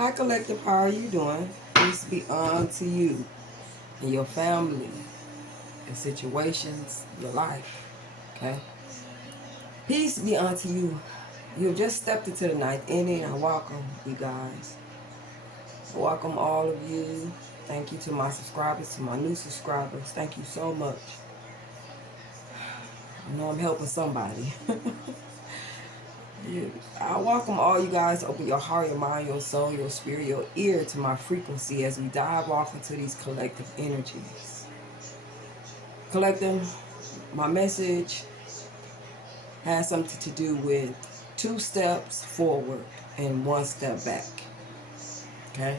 Hi, Collective. How are you doing? Peace be unto you and your family, your situations, your life. Okay? Peace be unto you. You have just stepped into the ninth inning. I welcome you guys. I welcome all of you. Thank you to my subscribers, to my new subscribers. Thank you so much. I know I'm helping somebody. I welcome all you guys to open your heart, your mind, your soul, your spirit, your ear to my frequency as we dive off into these collective energies. Collective, my message has something to do with 2 steps forward and 1 step back. Okay?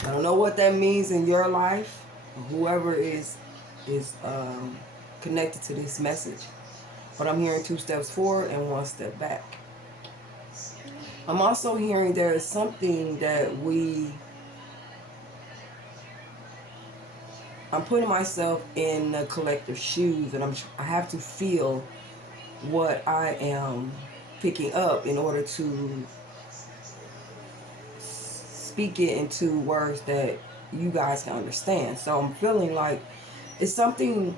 I don't know what that means in your life, or whoever is connected to this message, but I'm hearing 2 steps forward and 1 step back. I'm also hearing there is something that I'm putting myself in the collective shoes, and I have to feel what I am picking up in order to speak it into words that you guys can understand. So I'm feeling like it's something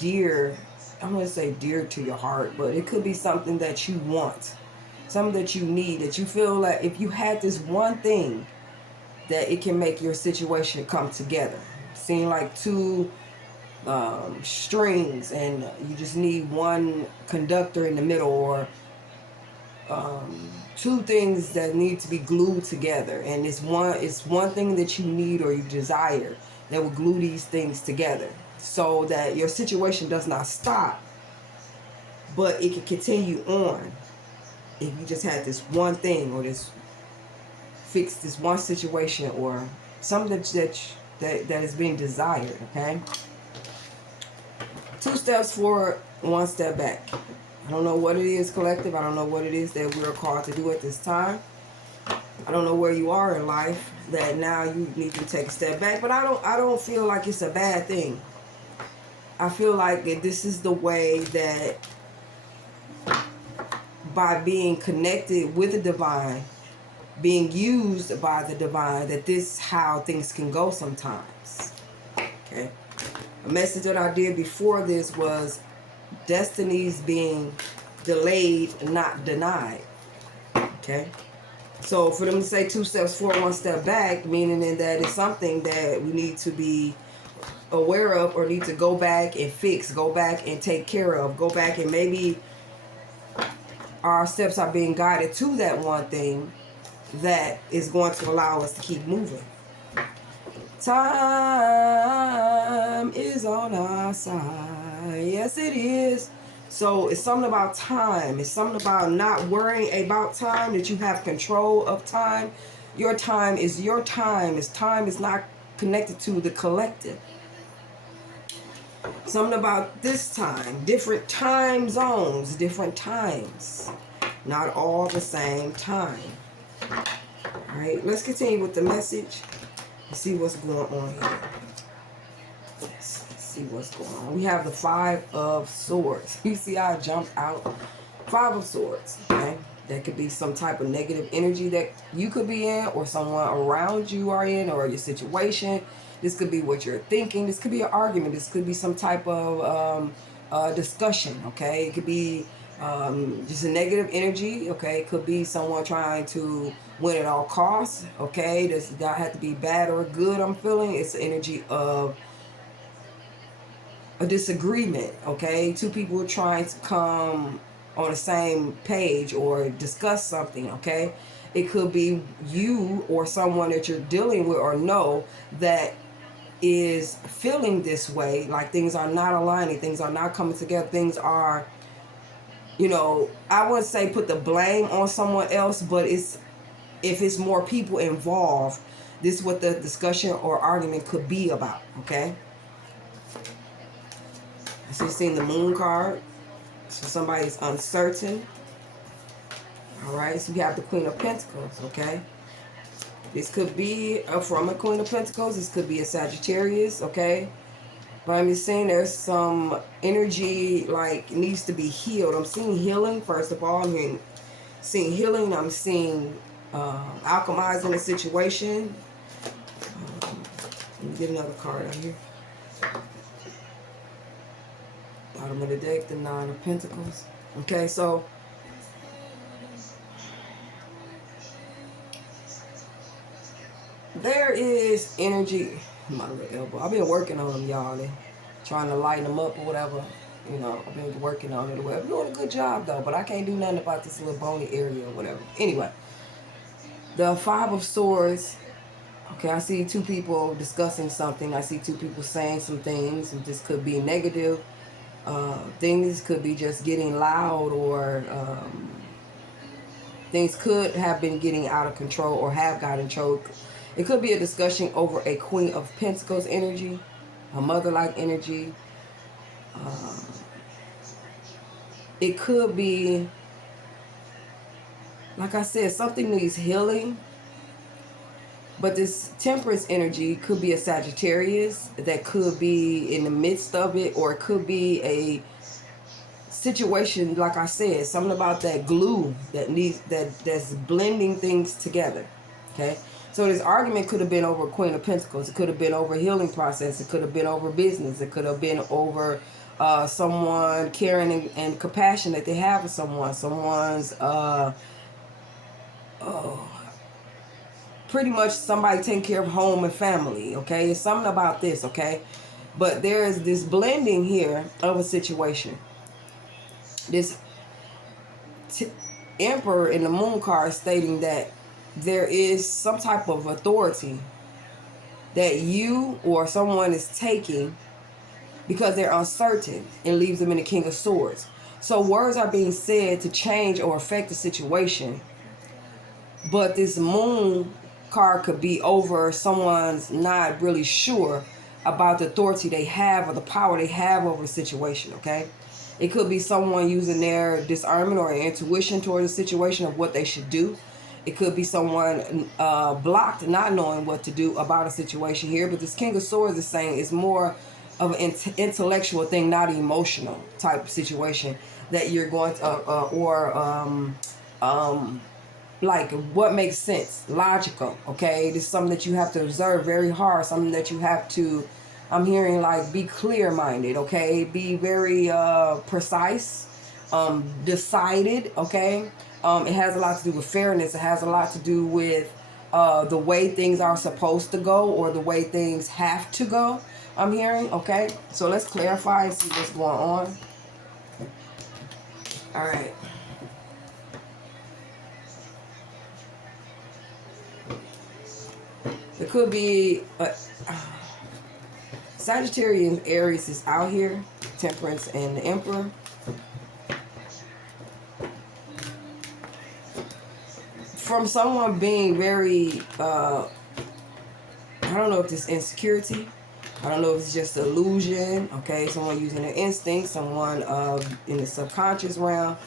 dear. I'm going to say dear to your heart, but it could be something that you want, something that you need, that you feel like if you had this one thing, that it can make your situation come together. Seem like 2 strings, and you just need one conductor in the middle, or 2 things that need to be glued together, and it's one thing that you need or you desire that will glue these things together so that your situation does not stop, but it can continue on. If you just had this one thing, or fix this one situation, or something that is being desired. Okay, 2 steps forward, 1 step back. I don't know what it is, collective. I don't know what it is that we're called to do at this time. I don't know where you are in life that now you need to take a step back, but I don't feel like it's a bad thing. I feel like that this is the way that, by being connected with the divine, being used by the divine, that this is how things can go sometimes. Okay. A message that I did before this was destinies being delayed, not denied. Okay. So for them to say 2 steps forward, 1 step back, meaning that it's something that we need to be aware of, or need to go back and fix, go back and take care of, go back, and maybe our steps are being guided to that one thing that is going to allow us to keep moving. Time is on our side. Yes, it is. So it's something about time. It's something about not worrying about time, that you have control of time. Your time is your time. Time is not connected to the collective. Something about this time, different time zones, different times, not all the same time. All right, let's continue with the message and see what's going on here. Let's see what's going on. We have the 5 of Swords. You see how I jumped out? 5 of Swords, okay? That could be some type of negative energy that you could be in, or someone around you are in, or your situation. This could be what you're thinking. This could be an argument. This could be some type of discussion, okay? It could be just a negative energy, okay? It could be someone trying to win at all costs, okay? This does not have to be bad or good, I'm feeling. It's the energy of a disagreement, okay? 2 people are trying to come on the same page or discuss something, okay? It could be you or someone that you're dealing with or know that is feeling this way, like things are not aligning, things are not coming together, things are, I wouldn't say put the blame on someone else, but if it's more people involved, this is what the discussion or argument could be about, okay? So you've seen the Moon card. So somebody's uncertain. All right, so we have the Queen of Pentacles, okay? This could be from a Queen of Pentacles. This could be a Sagittarius, okay? But I'm just saying there's some energy like needs to be healed. I'm seeing healing, first of all. I'm seeing healing. I'm seeing alchemizing a situation. Let me get another card out here. Bottom of the deck, the Nine of Pentacles. Okay, so there is energy. My little elbow. I've been working on them, y'all. Trying to lighten them up or whatever. You know, I've been working on it or whatever. Doing a good job though, but I can't do nothing about this little bony area or whatever. Anyway, the Five of Swords. Okay, I see two people discussing something. I see two people saying some things. And this could be negative. Things could be just getting loud, or things could have been getting out of control or have gotten control. It could be a discussion over a Queen of Pentacles energy, a mother-like energy. It could be, like I said, something needs healing. But this Temperance energy could be a Sagittarius that could be in the midst of it, or it could be a situation, like I said, something about that glue that's blending things together. Okay, so this argument could have been over Queen of Pentacles. It could have been over healing process. It could have been over business. It could have been over someone caring and compassion that they have for someone. Someone's pretty much somebody taking care of home and family. Okay, it's something about this. Okay, but there is this blending here of a situation. This Emperor in the Moon card stating that there is some type of authority that you or someone is taking because they're uncertain, and leaves them in the King of Swords. So words are being said to change or affect the situation, but this Moon card could be over someone's not really sure about the authority they have or the power they have over the situation. Okay, it could be someone using their discernment or intuition toward the situation of what they should do. It could be someone blocked, not knowing what to do about a situation here. But this King of Swords is saying it's more of an intellectual thing, not an emotional type of situation that you're going to, like what makes sense, logical. Okay, this is something that you have to observe very hard, something that you have to, I'm hearing like be clear-minded. Okay, be very precise, decided. Okay, it has a lot to do with fairness. It has a lot to do with the way things are supposed to go, or the way things have to go, I'm hearing. Okay, so let's clarify and see what's going on. All right. It could be Sagittarius and Aries is out here, Temperance and the Emperor. From someone being very, I don't know if it's insecurity. I don't know if it's just illusion. Okay, someone using their instincts, someone in the subconscious realm.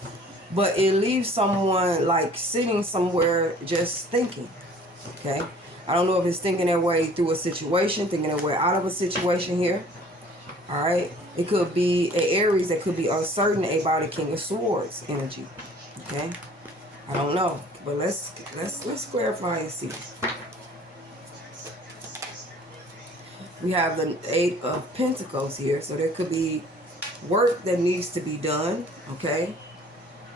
But it leaves someone like sitting somewhere just thinking. Okay. I don't know if it's thinking their way through a situation, thinking their way out of a situation here. All right. It could be an Aries that could be uncertain about a King of Swords energy. Okay. I don't know, but let's clarify and see. We have the Eight of Pentacles here, so there could be work that needs to be done. Okay.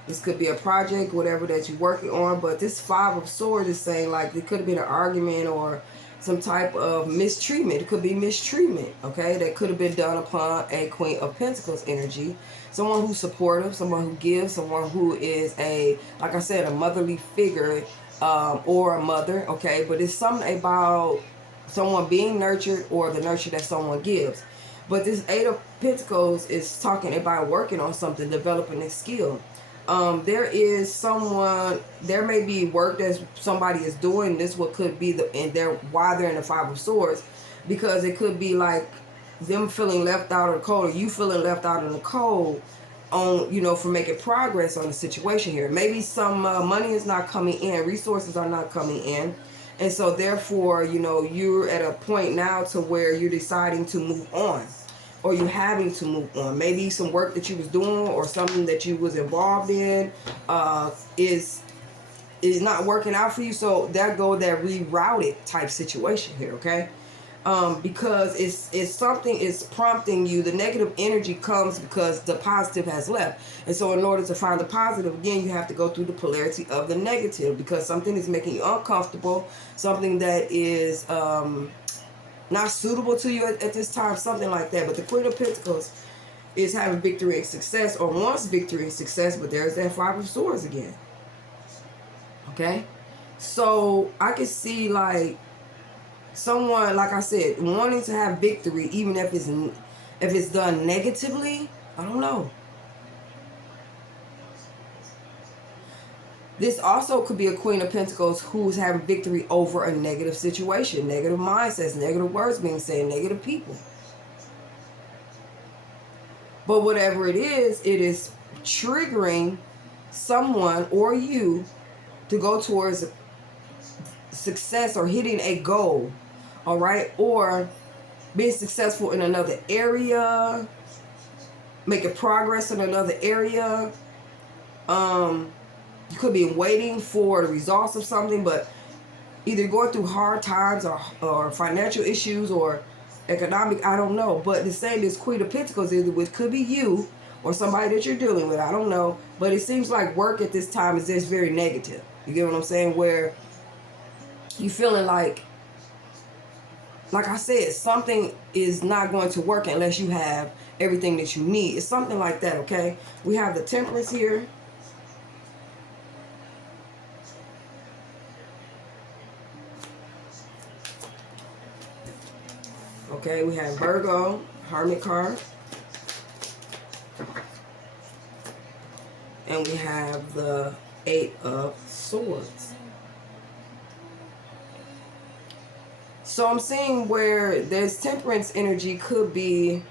This could be a project, whatever that you're working on. But this Five of Swords is saying like there could have been an argument or some type of mistreatment. It could be mistreatment, okay, that could have been done upon a Queen of Pentacles energy. Someone who's supportive, someone who gives, someone who is a, like I said, a motherly figure or a mother, okay. But it's something about someone being nurtured or the nurture that someone gives. But this Eight of Pentacles is talking about working on something, developing a skill. There is someone, there may be work that somebody is doing. This what could be why they're in the Five of Swords, because it could be like them feeling left out of the cold, or you feeling left out in the cold on, you know, for making progress on the situation here. Maybe some money is not coming in, resources are not coming in, and so therefore, you know, you're at a point now to where you're deciding to move on. Or you having to move on. Maybe some work that you was doing or something that you was involved in is is not working out for you. So there go that rerouted type situation here, okay? Because it's something is prompting you. The negative energy comes because the positive has left. And so in order to find the positive, again, you have to go through the polarity of the negative, because something is making you uncomfortable, something that is not suitable to you at this time, something like that. But the Queen of Pentacles is having victory and success, or wants victory and success, but there's that Five of Swords again. Okay? So I can see like someone, like I said, wanting to have victory, even if it's done negatively. I don't know. This also could be a Queen of Pentacles who's having victory over a negative situation, negative mindsets, negative words being said, negative people. But whatever it is triggering someone or you to go towards success or hitting a goal, all right? Or being successful in another area, making progress in another area. You could be waiting for the results of something, but either going through hard times or financial issues or economic, I don't know. But the same as Queen of Pentacles is, which could be you or somebody that you're dealing with, I don't know. But it seems like work at this time is just very negative. You get what I'm saying? Where you feeling like I said, something is not going to work unless you have everything that you need. It's something like that, okay? We have the Temperance here. Okay, we have Virgo, Hermit card. And we have the Eight of Swords. So I'm seeing where there's Temperance energy could be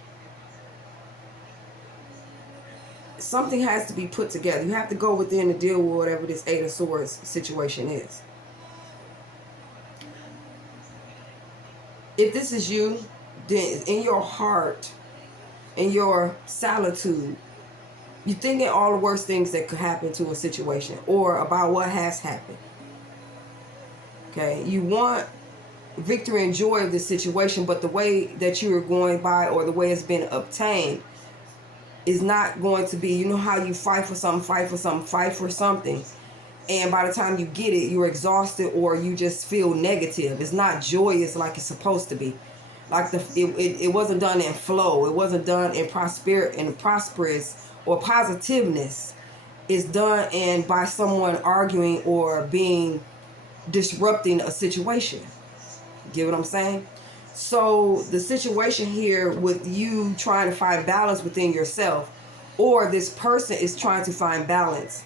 something has to be put together. You have to go within to deal with whatever this Eight of Swords situation is. If this is you, then in your heart, in your solitude, you're thinking all the worst things that could happen to a situation or about what has happened. Okay, you want victory and joy of this situation, but the way that you are going by or the way it's been obtained is not going to be, you know how you fight for something, and by the time you get it, you're exhausted or you just feel negative. It's not joyous like it's supposed to be. Like it wasn't done in flow. It wasn't done in prosperous or positiveness. It's done in by someone arguing or disrupting a situation. Get what I'm saying? So the situation here with you trying to find balance within yourself, or this person is trying to find balance,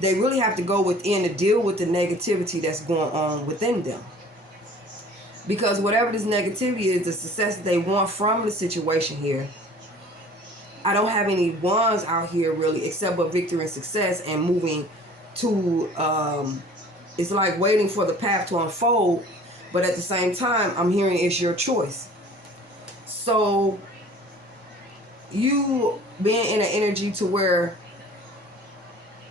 they really have to go within to deal with the negativity that's going on within them. Because whatever this negativity is, the success that they want from the situation here, I don't have any ones out here really except but victory and success and moving to, it's like waiting for the path to unfold. But at the same time, I'm hearing it's your choice. So you being in an energy to where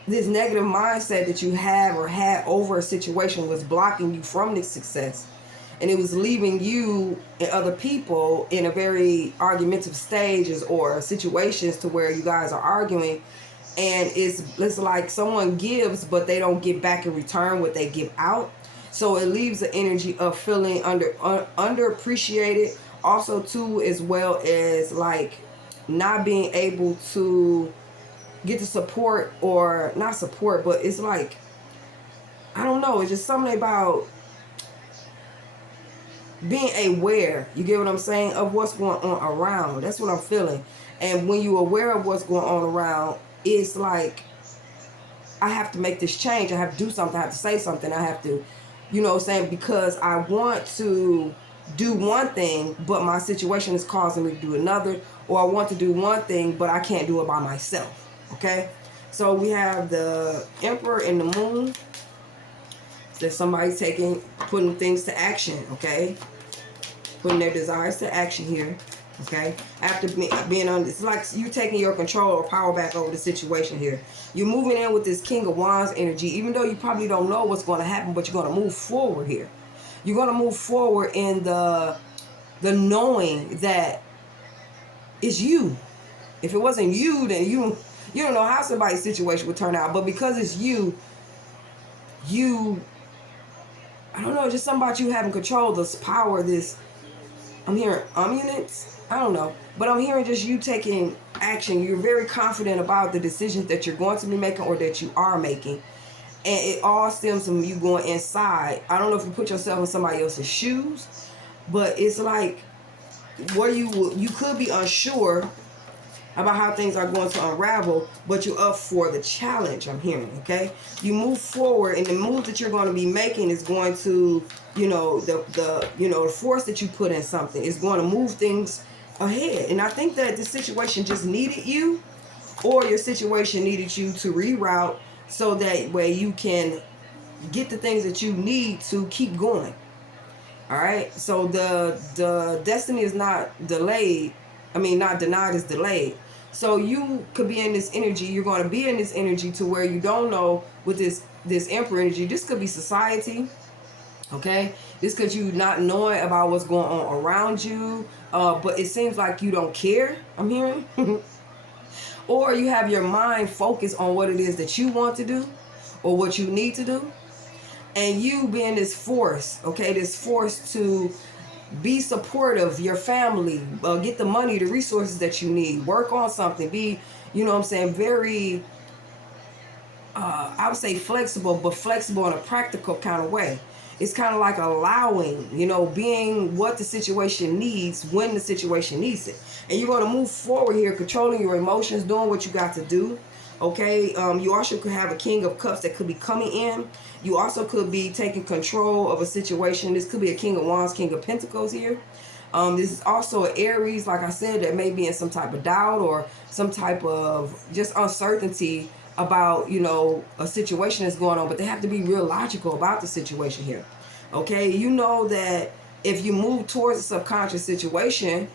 this negative mindset that you have or had over a situation was blocking you from this success. And it was leaving you and other people in a very argumentative stages or situations to where you guys are arguing. And it's like someone gives, but they don't get back in return what they give out. So it leaves the energy of feeling underappreciated. Also too, as well as like not being able to get the support, or not support, but it's like, I don't know, it's just something about being aware, you get what I'm saying, of what's going on around. That's what I'm feeling. And when you're aware of what's going on around, it's like, I have to make this change. I have to do something. I have to say something. I have to, you know what I'm saying, because I want to do one thing, but my situation is causing me to do another. Or I want to do one thing, but I can't do it by myself. Okay? So we have the Emperor and the Moon. There's somebody putting things to action, okay? Putting their desires to action here. Okay, after being on, it's like you taking your control or power back over the situation here. You're moving in with this King of Wands energy, even though you probably don't know what's going to happen, but you're going to move forward here. You're going to move forward in the knowing that it's you. If it wasn't you, then you don't know how somebody's situation would turn out. But because it's you, I don't know, just something about you having control, this power, this, I'm hearing units. I don't know. But I'm hearing just you taking action. You're very confident about the decisions that you're going to be making or that you are making. And it all stems from you going inside. I don't know if you put yourself in somebody else's shoes, but it's like where you could be unsure about how things are going to unravel, but you're up for the challenge, I'm hearing, okay? You move forward, and the move that you're going to be making is going to, the force that you put in something is going to move things ahead. And I think that this situation just needed you, or your situation needed you to reroute so that way you can get the things that you need to keep going. All right? So the destiny is not delayed. I mean, not denied, is delayed. So you could be in this energy. You're going to be in this energy to where you don't know with this Emperor energy. This could be society. Okay, this could you not knowing about what's going on around you, but it seems like you don't care, I'm hearing. Or you have your mind focused on what it is that you want to do or what you need to do, and you being this force, okay, this force to be supportive, your family, get the money, the resources that you need, work on something, be, you know what I'm saying, very, I would say flexible, but flexible in a practical kind of way. It's kind of like allowing, being what the situation needs when the situation needs it. And you're going to move forward here, controlling your emotions, doing what you got to do. Okay, you also could have a King of Cups that could be coming in. You also could be taking control of a situation. This could be a King of Wands, King of Pentacles here. This is also an Aries, like I said, that may be in some type of doubt or some type of just uncertainty about, a situation that's going on. But they have to be real logical about the situation here. Okay, you know that if you move towards a subconscious situation,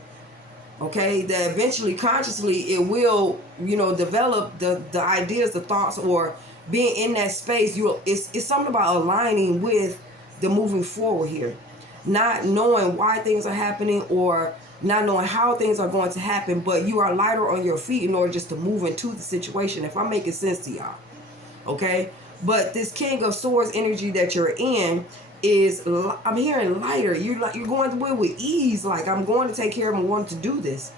okay, that eventually consciously it will, develop the ideas, the thoughts, or being in that space. It's something about aligning with the moving forward here, not knowing why things are happening or not knowing how things are going to happen, but you are lighter on your feet in order just to move into the situation, if I'm making sense to y'all. Okay, but this King of Swords energy that you're in is, I'm hearing lighter. You're going through it with ease. Like, I'm going to take care of him. I want to do this.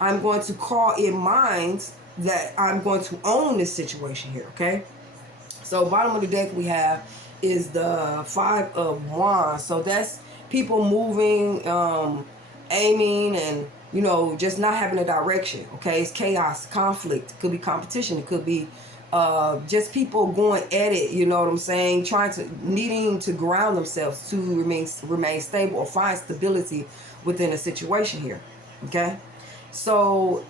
I'm going to call in mind that I'm going to own this situation here. Okay, so bottom of the deck we have is the Five of Wands. So that's people moving, aiming, and just not having a direction. Okay, it's chaos, conflict. It could be competition. It could be just people going at it, you know what I'm saying, needing to ground themselves to remain stable or find stability within a situation here. Okay, so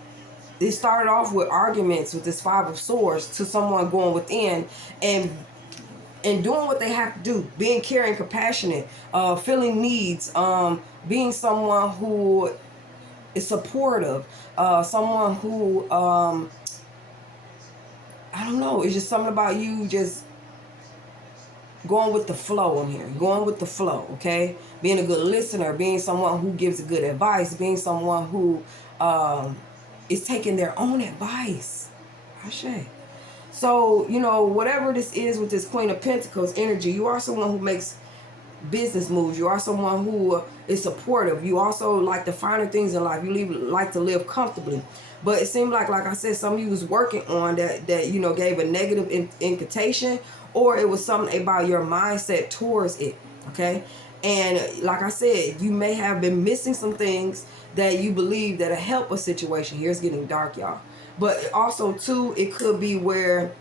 it started off with arguments with this Five of Swords to someone going within and doing what they have to do, being caring, compassionate, feeling needs, being someone who is supportive, someone who I don't know, it's just something about you just going with the flow. I'm here, going with the flow, okay? Being a good listener, being someone who gives good advice, being someone who is taking their own advice. Ashe. So, whatever this is with this Queen of Pentacles energy, you are someone who makes business moves. You are someone who is supportive. You also like the finer things in life. You like to live comfortably. But it seemed like I said, some of you was working on that gave a negative invitation, or it was something about your mindset towards it. Okay, and like I said, you may have been missing some things that you believe that'll help a situation. Here it's getting dark, y'all. But also too, it could be where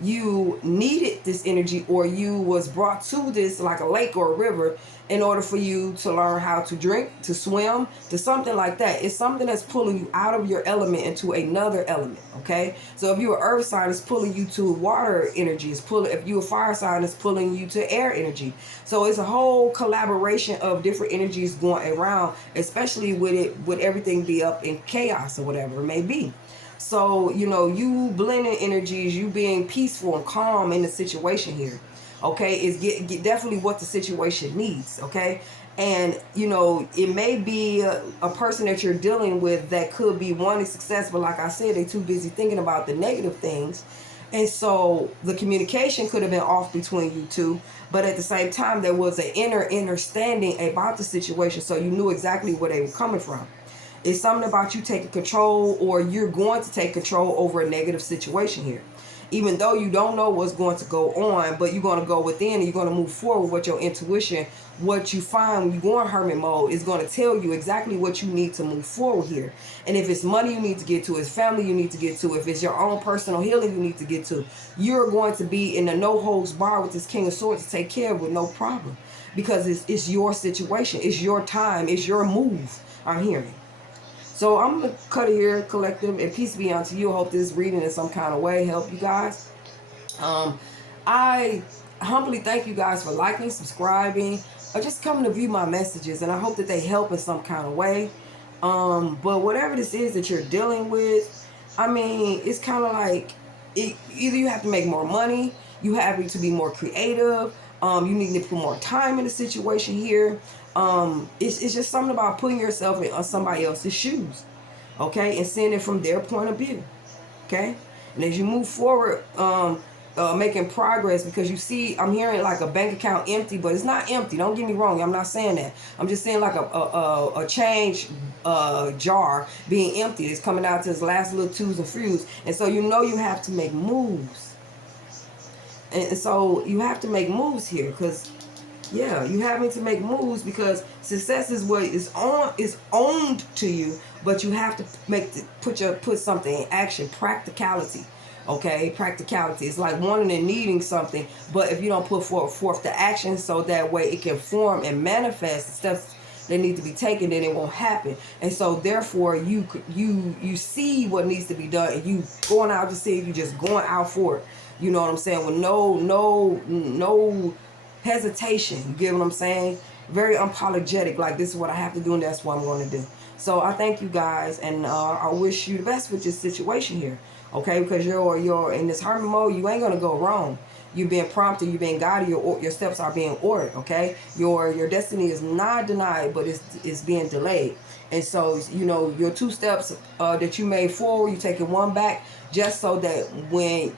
you needed this energy, or you was brought to this like a lake or a river in order for you to learn how to drink, to swim, to something like that. It's something that's pulling you out of your element into another element, okay? So if you're an earth sign, it's pulling you to water energy. It's pulling, if you're a fire sign, it's pulling you to air energy. So it's a whole collaboration of different energies going around, especially with everything be up in chaos or whatever it may be. So, you know, you blending energies, you being peaceful and calm in the situation here, okay, is get definitely what the situation needs, okay? And, you know, it may be a person that you're dealing with that could be wanting success, but like I said, they're too busy thinking about the negative things. And so the communication could have been off between you two, but at the same time, there was an inner understanding about the situation, so you knew exactly where they were coming from. It's something about you taking control, or you're going to take control over a negative situation here. Even though you don't know what's going to go on, but you're going to go within and you're going to move forward with your intuition. What you find when you go in hermit mode is going to tell you exactly what you need to move forward here. And if it's money you need to get to, if it's family you need to get to, if it's your own personal healing you need to get to, you're going to be in the no holds bar with this King of Swords to take care of with no problem. Because it's your situation. It's your time. It's your move, I'm hearing. So I'm going to cut it here, collective, and peace be unto you. I hope this reading in some kind of way help you guys. I humbly thank you guys for liking, subscribing, or just coming to view my messages. And I hope that they help in some kind of way. But whatever this is that you're dealing with, I mean, it's kind of like, either you have to make more money, you have to be more creative, you need to put more time in the situation here. It's just something about putting yourself in somebody else's shoes, okay, and seeing it from their point of view, okay. And as you move forward, making progress, because you see, I'm hearing like a bank account empty, but it's not empty. Don't get me wrong. I'm not saying that. I'm just saying like a change jar being empty. It's coming out to its last little twos and fews, and so you know you have to make moves. And so you have to make moves here, because yeah, you having to make moves, because success is what is owned to you, but you have to put something in action. Practicality, okay? Practicality. It's like wanting and needing something, but if you don't put forth the action, so that way it can form and manifest stuff that need to be taken, then it won't happen. And so therefore you see what needs to be done, and you going out to see it. You just going out for it. You know what I'm saying? With no hesitation. You get what I'm saying? Very unapologetic. Like, this is what I have to do, and that's what I'm going to do. So I thank you guys, and I wish you the best with this situation here. Okay, because you're in this hermit mode, you ain't gonna go wrong. You're being prompted, you're being guided, your steps are being ordered. Okay, your destiny is not denied, but it's being delayed. And so, you know, your 2 steps that you made forward, you're taking 1 back, just so that when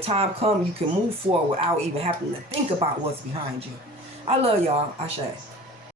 time comes, you can move forward without even having to think about what's behind you. I love y'all. Ashe.